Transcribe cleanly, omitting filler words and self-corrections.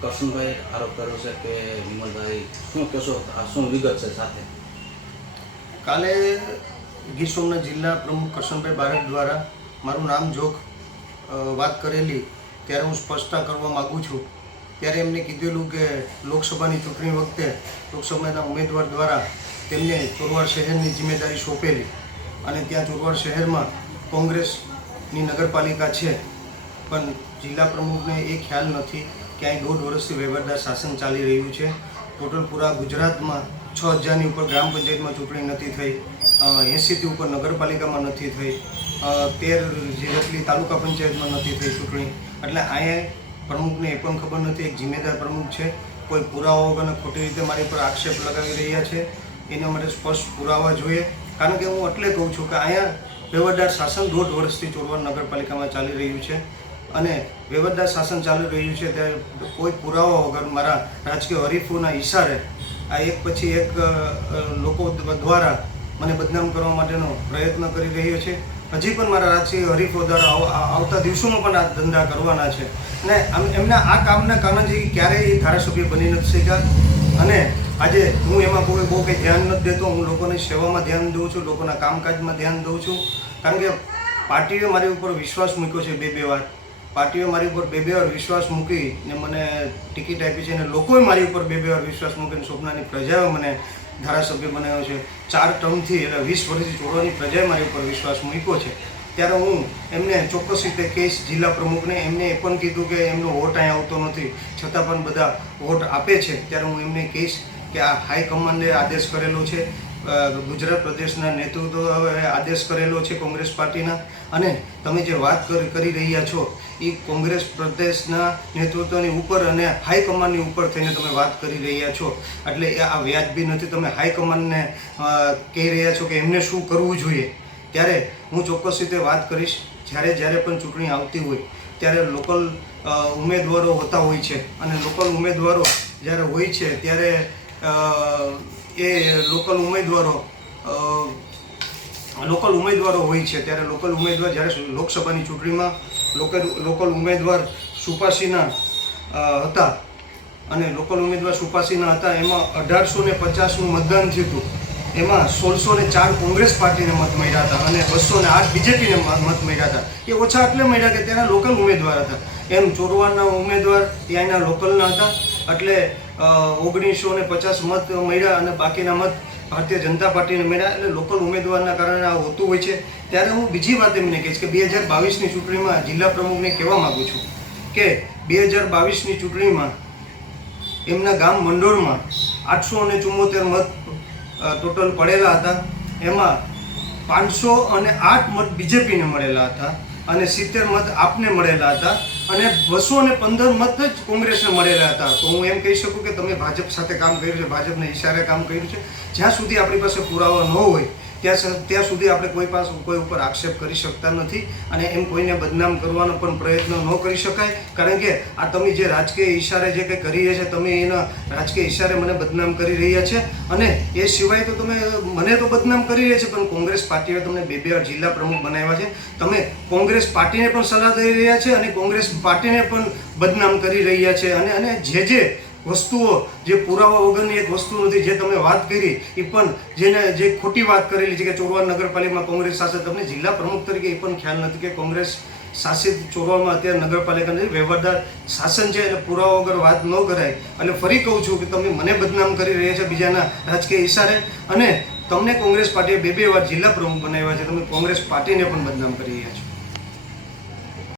કરશનભાઈ આરોપ કર્યો છે કે વિમલભાઈ શું કહેશો, આ શું વિગત છે સાથે? કાલે ગીર સોમનાથ જિલ્લા પ્રમુખ કરશનભાઈ બારડ દ્વારા મારું નામ જોગ વાત કરેલી ત્યારે હું સ્પષ્ટતા કરવા માગું છું. ત્યારે એમને કીધેલું કે લોકસભાની ચૂંટણી વખતે લોકસભાના ઉમેદવાર દ્વારા તેમને ચોરવાડ શહેરની જિમ્મેદારી સોંપેલી અને ત્યાં ચોરવાડ શહેરમાં કોંગ્રેસની નગરપાલિકા છે, પણ જિલ્લા પ્રમુખને એ ખ્યાલ નથી કે અહીં 1.5 વર્ષથી વહીવટદાર શાસન ચાલી રહ્યું છે. ટોટલ પૂરા ગુજરાતમાં 6000ની ઉપર ગ્રામ પંચાયતમાં ચૂંટણી નથી થઈ, 80થી ઉપર નગરપાલિકામાં નથી થઈ, 13 જેટલી તાલુકા પંચાયતમાં નથી થઈ ચૂંટણી. એટલે અહીંયા પ્રમુખને એ પણ ખબર નથી, એક જિમ્મેદાર પ્રમુખ છે, કોઈ પુરાવા વગર ખોટી રીતે મારી પર આક્ષેપ લગાવી રહ્યા છે. એના માટે સ્પષ્ટ પુરાવા જોઈએ, કારણ કે હું એટલે કહું છું કે અહીંયા વહીવટદાર શાસન 1.5 વર્ષથી ચોરવાડ નગરપાલિકામાં ચાલી રહ્યું છે અને વહીવટદાર શાસન ચાલી રહ્યું છે ત્યારે કોઈ પુરાવા વગર મારા રાજકીય હરીફોના ઇશારે આ એક પછી એક લોકો દ્વારા મને બદનામ કરવા માટેનો પ્રયત્ન કરી રહ્યો છે. હજી પણ મારા રાજકીય હરીફો દ્વારા આવતા દિવસોમાં પણ આ ધંધા કરવાના છે અને એમના આ કામના કારણે ક્યારેય ધારાસભ્ય બની નથી શક્યા. અને આજે હું એમાં બહુ કંઈ ધ્યાન નથી દેતો. હું લોકોની સેવામાં ધ્યાન દઉં છું, લોકોના કામકાજમાં ધ્યાન દઉં છું, કારણ કે પાર્ટીએ મારી ઉપર વિશ્વાસ મૂક્યો છે. બે વાર પાર્ટીએ મારી ઉપર બે વાર વિશ્વાસ મૂકીને મને ટિકિટ આપી છે અને લોકોએ મારી ઉપર બે વાર વિશ્વાસ મૂકીને સ્વપ્નાની પ્રજાએ મને ધારાસભ્ય બનાવ્યો છે. 4 ટર્મથી એટલે 20 વર્ષથી ચોરવાની પ્રજાએ મારી ઉપર વિશ્વાસ મૂક્યો છે. ત્યારે હું એમને ચોક્કસ રીતે કહીશ, જિલ્લા પ્રમુખને. એમને એ પણ કીધું કે એમનો વોટ અહીં આવતો નથી, છતાં પણ બધા વોટ આપે છે. ત્યારે હું એમને કહીશ કે આ હાઈકમાન્ડે આદેશ કરેલો છે, ગુજરાત પ્રદેશના નેતૃત્વએ આદેશ કરેલો છે કોંગ્રેસ પાર્ટીના, અને તમે જે વાત કરી રહ્યા છો એ કોંગ્રેસ પ્રદેશના નેતૃત્વની ઉપર અને હાઈકમાન્ડની ઉપર થઈને તમે વાત કરી રહ્યા છો. એટલે એ આ વ્યાજબી નથી. તમે હાઈકમાન્ડને કહી રહ્યા છો કે એમને શું કરવું જોઈએ. ત્યારે હું ચોક્કસ રીતે વાત કરીશ. જ્યારે પણ ચૂંટણી આવતી હોય ત્યારે લોકલ ઉમેદવારો હોતા હોય છે અને લોકલ ઉમેદવારો જ્યારે હોય છે ત્યારે એ લોકલ ઉમેદવારો હોય છે ત્યારે લોકલ ઉમેદવાર જ્યારે લોકસભાની ચૂંટણીમાં લોકલ ઉમેદવાર સુપાસીના હતા અને લોકલ ઉમેદવાર સુપાસીના હતા, એમાં 1850નું મતદાન થયું હતું. એમાં 1604 કોંગ્રેસ પાર્ટીને મત મળ્યા હતા અને 208 બીજેપીને મત મળ્યા હતા. એ ઓછા એટલે મળ્યા કે તેના લોકલ ઉમેદવાર હતા. એમ ચોરવાડના ઉમેદવાર ત્યાંના લોકલના હતા, એટલે 1950 મત મળ્યા અને બાકીના મત ભારતીય જનતા પાર્ટીને મળ્યા. એટલે લોકલ ઉમેદવારના કારણે આ હોતું હોય છે. ત્યારે હું બીજી વાત એમને કહીશ કે 2022ની ચૂંટણીમાં જિલ્લા પ્રમુખને કહેવા માગું છું કે 2022ની ચૂંટણીમાં એમના ગામ મંડોરમાં 874 મત ટોટલ પડેલા હતા. એમાં 508 મત બીજેપીને મળેલા હતા અને 70 મત આપને મળેલા હતા અને 215 મત જ કોંગ્રેસને મળેલા હતા. તો હું એમ કહી શકું કે તમે ભાજપ સાથે કામ કર્યું છે, ભાજપના ઇશારે કામ કર્યું છે. જ્યાં સુધી આપણી પાસે પુરાવા ન હોય ત્યાં સુધી આપણે કોઈ ઉપર આક્ષેપ કરી શકતા નથી અને એમ કોઈને બદનામ કરવાનો પણ પ્રયત્ન ન કરી શકાય. કારણ કે આ તમે જે રાજકીય ઇશારે જે કંઈ કરી રહ્યા છે, તમે એના રાજકીય ઇશારે મને બદનામ કરી રહ્યા છે અને એ સિવાય તો તમે મને તો બદનામ કરી રહ્યા છે, પણ કોંગ્રેસ પાર્ટીએ તમને બે વાર જિલ્લા પ્રમુખ બનાવ્યા છે. તમે કોંગ્રેસ પાર્ટીને પણ સલાહ દઈ રહ્યા છે અને કોંગ્રેસ પાર્ટીને પણ બદનામ કરી રહ્યા છે. અને જે વસ્તુઓ જે પુરાવા વગરની એક વસ્તુ નથી, જે તમે વાત કરી એ પણ જે ખોટી વાત કરેલી છે કે ચોરવાડ નગરપાલિકામાં કોંગ્રેસ શાસિત, તમને જિલ્લા પ્રમુખ તરીકે એ પણ ખ્યાલ નથી કે કોંગ્રેસ શાસિત ચોરવાડમાં અત્યારે નગરપાલિકા નથી, વહીવટદાર શાસન છે. એટલે પુરાવા વગર વાત ન કરાય. એટલે ફરી કહું છું કે તમે મને બદનામ કરી રહ્યા છો બીજાના રાજકીય ઇશારે, અને તમને કોંગ્રેસ પાર્ટીએ બે વાર જિલ્લા પ્રમુખ બનાવ્યા છે, તમે કોંગ્રેસ પાર્ટીને પણ બદનામ કરી રહ્યા છો.